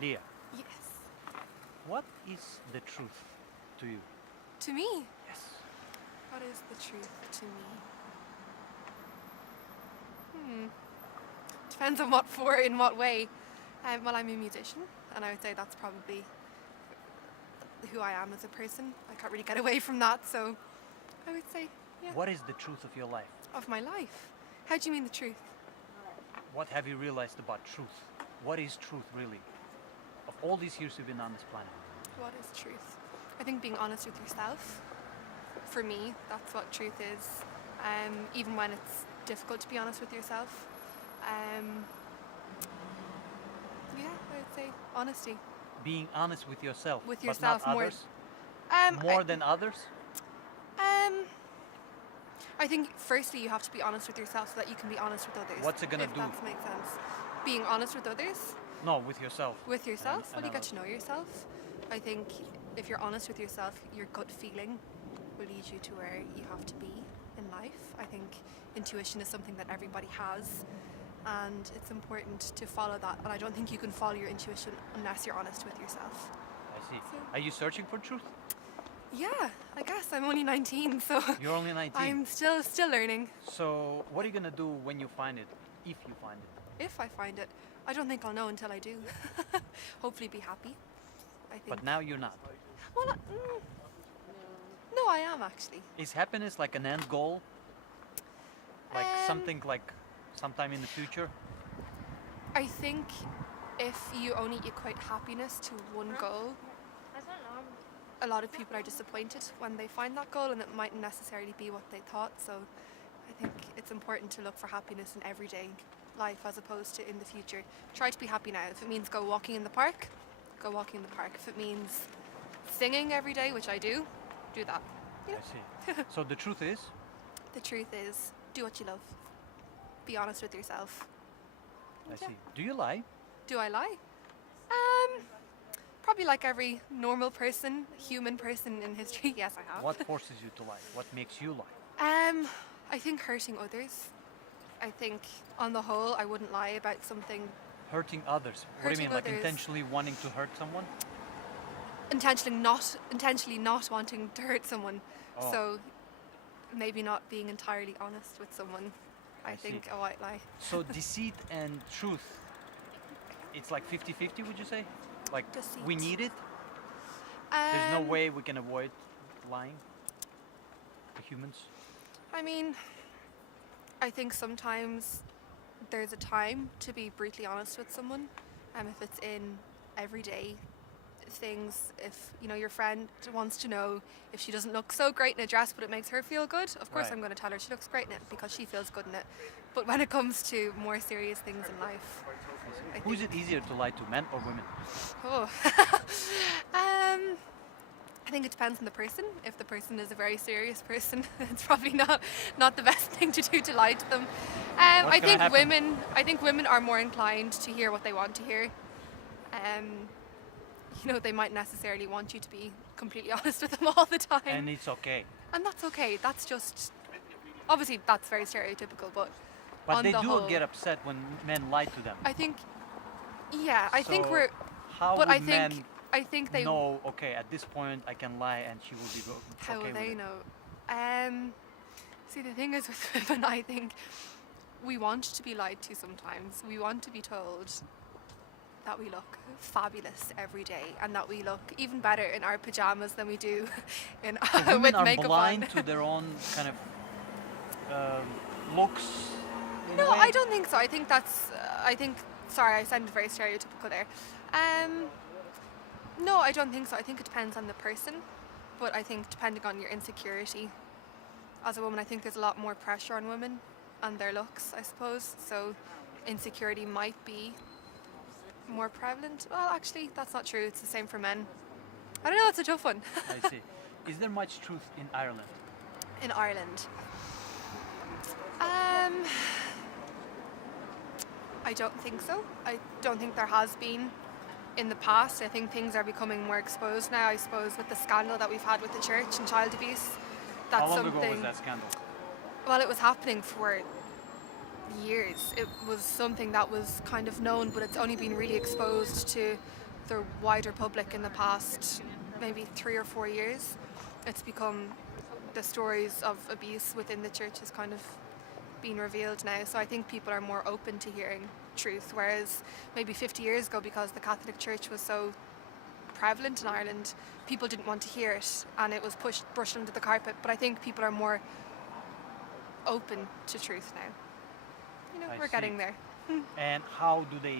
Leah, Yes. what is the truth to you? To me? Yes. What is the truth to me? Depends on in what way. Well, I'm a musician, and I would say that's probably who I am as a person. I can't really get away from that, so I would say, yeah. What is the truth of your life? Of my life. How do you mean the truth? What have you realized about truth? What is truth really? Of all these years you've been on this planet. What is truth? I think being honest with yourself. For me, that's what truth is. Even when it's difficult to be honest with yourself. Yeah, I would say honesty. Being honest with yourself. With but yourself not more. others? More than others? I think firstly you have to be honest with yourself so that you can be honest with others. What's it gonna if do? that makes sense. Being honest with others. No, with yourself. With yourself? And Well, you get to know yourself. I think if you're honest with yourself, your gut feeling will lead you to where you have to be in life. I think intuition is something that everybody has, and it's important to follow that. And I don't think you can follow your intuition unless you're honest with yourself. I see. So- Are you searching for truth? Yeah, I guess. I'm only 19, so You're only 19. I'm still learning. So what are you gonna do when you find it? If you find it? If I find it, I don't think I'll know until I do. Hopefully be happy, I think. But now you're not. Well, no, I am actually. Is happiness like an end goal? Like Um, something like sometime in the future? I think if you only equate happiness to one goal, a lot of people are disappointed when they find that goal, and it mightn't necessarily be what they thought. So I think it's important to look for happiness in everyday life as opposed to in the future. Try to be happy now. If it means go walking in the park, go walking in the park. If it means singing every day, which I do that. You know? I see. So the truth is? The truth is, do what you love. Be honest with yourself. I Yeah. see. Do you lie? Do I lie? Probably like every normal person, human person in history. Yes, I have. What forces you to lie? What makes you lie? I think hurting others. I think on the whole, I wouldn't lie about something Hurting others. What do you Hurting mean? Like others. intentionally wanting to hurt someone? intentionally not wanting to hurt someone. Oh. So maybe not being entirely honest with someone. I see. think a white lie. So deceit and truth, it's like 50-50, would you say? Like we Deceit. need it? There's no Um, way we can avoid lying? The humans? I mean, I think sometimes there's a time to be brutally honest with someone. If it's in everyday things, if your friend wants to know if she doesn't look so great in a dress but it makes her feel good, of course Right. I'm going to tell her she looks great in it because she feels good in it. But when it comes to more serious things in life, I Who's think, it easier to lie to, men or women? oh, I think it depends on the person. If the person is a very serious person, it's probably not the best thing to do to lie to them. What's gonna happen? I think women are more inclined to hear what they want to hear. They might necessarily want you to be completely honest with them all the time. And it's okay. And that's okay. That's just, obviously that's very stereotypical, but But on they the do whole, get upset when men lie to them. I think, I think So we're, How but would men I think they know, okay, at this point I can lie and she will be How okay will with they it? know? See, the thing is with women, I think we want to be lied to sometimes. We want to be told that we look fabulous every day and that we look even better in our pajamas than we do in So women with are makeup blind on. to their own kind of looks. in a No, way? I don't think so. I think that's. Sorry, I sounded very stereotypical there. No, I don't think so. I think it depends on the person, but I think depending on your insecurity, as a woman, I think there's a lot more pressure on women and their looks, I suppose. So insecurity might be more prevalent. Well, actually, that's not true. It's the same for men. I don't know. It's a tough one. I see. Is there much truth in Ireland? In Ireland. I don't think so. I don't think there has been in the past. I think things are becoming more exposed now, I suppose, with the scandal that we've had with the church and child abuse. That's How long something. ago was that scandal? Well, it was happening for years. It was something that was kind of known, but it's only been really exposed to the wider public in the past maybe 3 or 4 years. It's become the stories of abuse within the church has kind of been revealed now. So I think people are more open to hearing truth, whereas maybe 50 years ago, because the Catholic Church was so prevalent in Ireland, people didn't want to hear it and it was brushed under the carpet. But I think people are more open to truth now. You know, I we're see. getting there. And how do they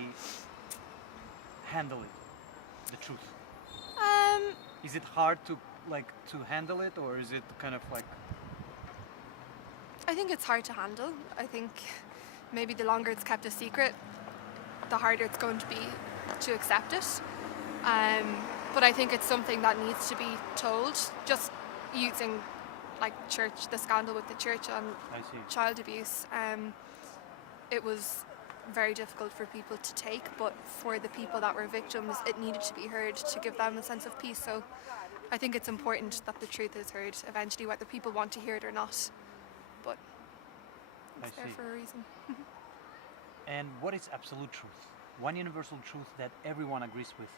handle it, the truth? Is it hard to handle it, or is it kind of like... I think it's hard to handle. I think maybe the longer it's kept a secret, the harder it's going to be to accept it. But I think it's something that needs to be told. Just using the scandal with the church on I see. child abuse, it was very difficult for people to take, but for the people that were victims, it needed to be heard to give them a sense of peace. So I think it's important that the truth is heard eventually, whether people want to hear it or not. But it's there see. for a reason. And what is absolute truth? One universal truth that everyone agrees with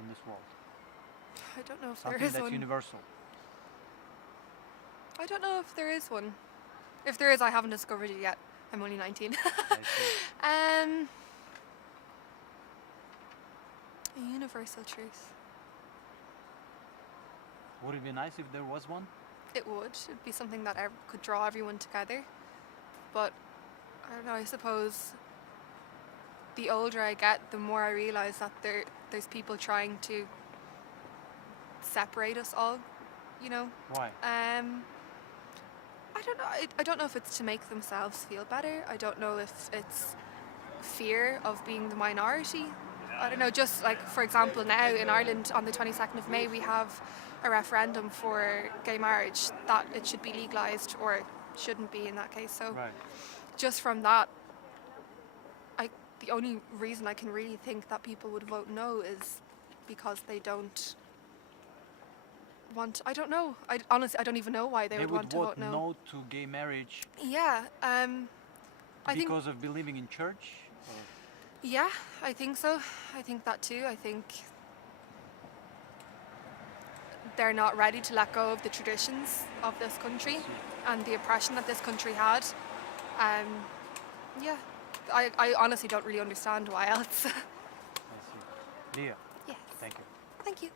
in this world. I don't know if Something there is that's one. universal. I don't know if there is one. If there is, I haven't discovered it yet. I'm only 19. I see. A universal truth. Would it be nice if there was one? It would. It'd be something that could draw everyone together. But I don't know, I suppose the older I get, the more I realise that there's people trying to separate us all, you know. Why? I don't know. I don't know if it's to make themselves feel better. I don't know if it's fear of being the minority. I don't know, just like, for example, now in Ireland on the 22nd of May, we have a referendum for gay marriage, that it should be legalised, or shouldn't be in that case. So Right. just from that, the only reason I can really think that people would vote no is because they don't want... I don't know. Honestly, I don't even know why they would want to vote no. no to gay marriage Yeah, I think... because of believing in church? Or? Yeah, I think so. I think that too. I think they're not ready to let go of the traditions of this country and the oppression that this country had. Yeah, I honestly don't really understand why else. I see. Leah, Yes. thank you. Thank you.